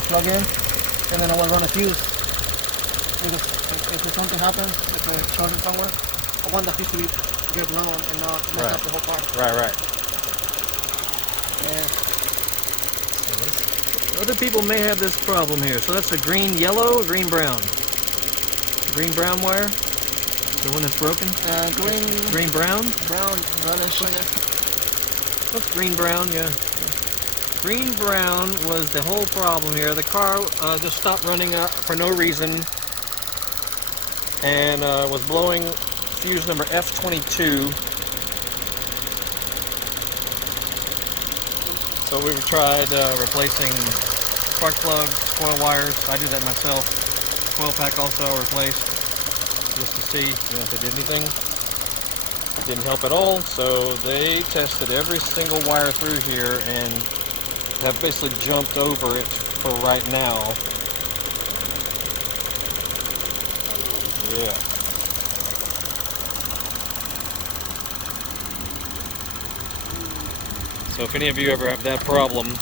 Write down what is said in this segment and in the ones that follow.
to plug in, and then I will run a fuse. Because if something happens, if it shorts it somewhere, I want the fuse to get blown and not mess up the whole car. Right. Yeah. Other people may have this problem here. So that's a green yellow or green brown? Green brown wire? The one that's broken? Green brown? Brown, reddish, I guess. That's green brown, yeah. Green brown was the whole problem here. The car just stopped running for no reason and was blowing fuse number F22. So we've tried replacing spark plugs, coil wires. I do that myself. Coil pack also replaced just to see if it did anything. It didn't help at all. So they tested every single wire through here and have basically jumped over it for right now. Yeah. So if any of you ever have that problem,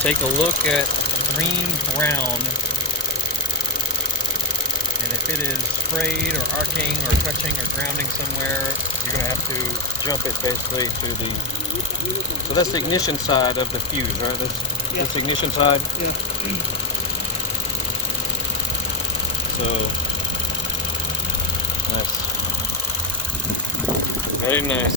take a look at green brown, and if it is frayed or arcing or touching or grounding somewhere, you're going to have to jump it basically to the, so that's the ignition side of the fuse, right? This ignition side? Yeah. So, nice. Very nice.